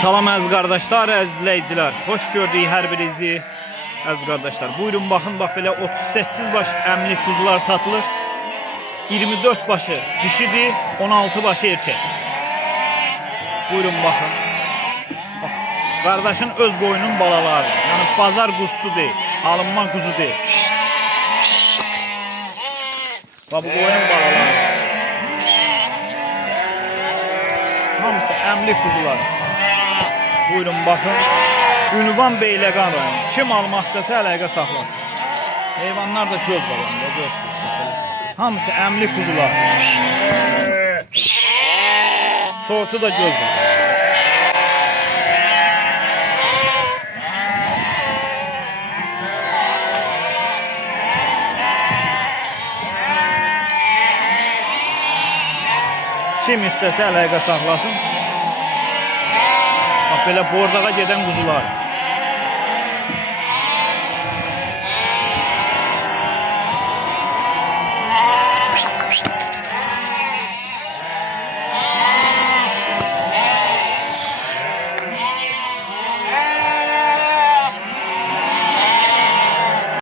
Salam əziz qardaşlar, əziz izləyicilər. Xoş gördük hər birinizi. Əziz qardaşlar, buyurun baxın, bax belə 38 baş əmlik quzular satılır. 24 başı dişidir, 16 başı erkek. Buyurun baxın. Bax, qardaşın öz qoyunun balaları. Yəni bazar quzusu deyil, alınma quzu deyil. Bax, bu qoyunun balaları. Hamısı əmlik quzular. Buyurun baxın. Ünvan Beyləqan rayonu. Kim almaq istəsə əlaqə saxlasın. Heyvanlar da göz qalanında, göz. Hamısı əmlik quzular. Sortu da göz var. Kim istəsə əlaqə saxlasın. Bak belə bordağa gedən quzular.